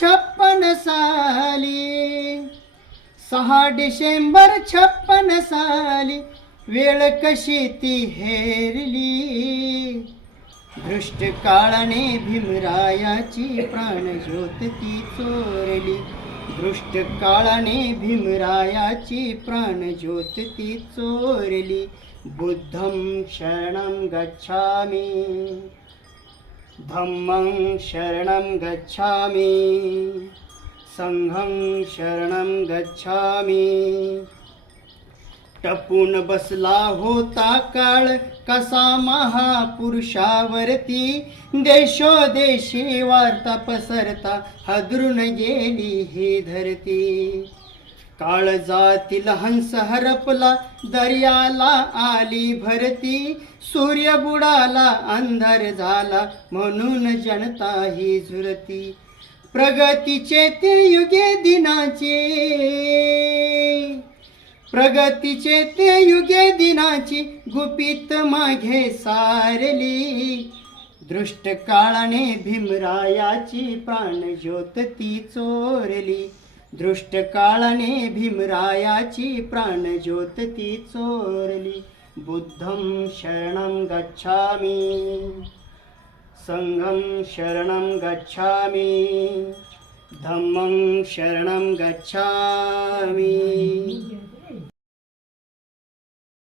छप्पन साली सहा डिसेंबर छप्पन साली वेळ कशी ती हेरली? दृष्ट काळाने भीमरायाची प्राणज्योत ती चोरली. दृष्ट काळाने भीमरायाची प्राणज्योत ती चोरली. बुद्धं शरणं गच्छामि. धम्मं शरणं गच्छामि। संघं शरणं गच्छामि। टपून बसला होता काळ कसा महापुरुषावरती? देशोदेशी वार्ता पसरता हदरून गेली ही धरती। काळजातील हंस हरपला दर्याला आली भरती. सूर्य बुडाला अंधार झाला म्हणून जनता ही झुरती. प्रगतीचे ते युगे दिनाचे. प्रगतीचे ते युगे दिनाची गुपित मागे सारली. दृष्ट काळाने भीमरायाची प्राणज्योत ती चोरली. दृष्ट काळाने भीमरायाची प्राणज्योत ती चोरली. बुद्धं शरणं गच्छामि. संघं शरणं गच्छामि. धम्मं शरणं गच्छामि.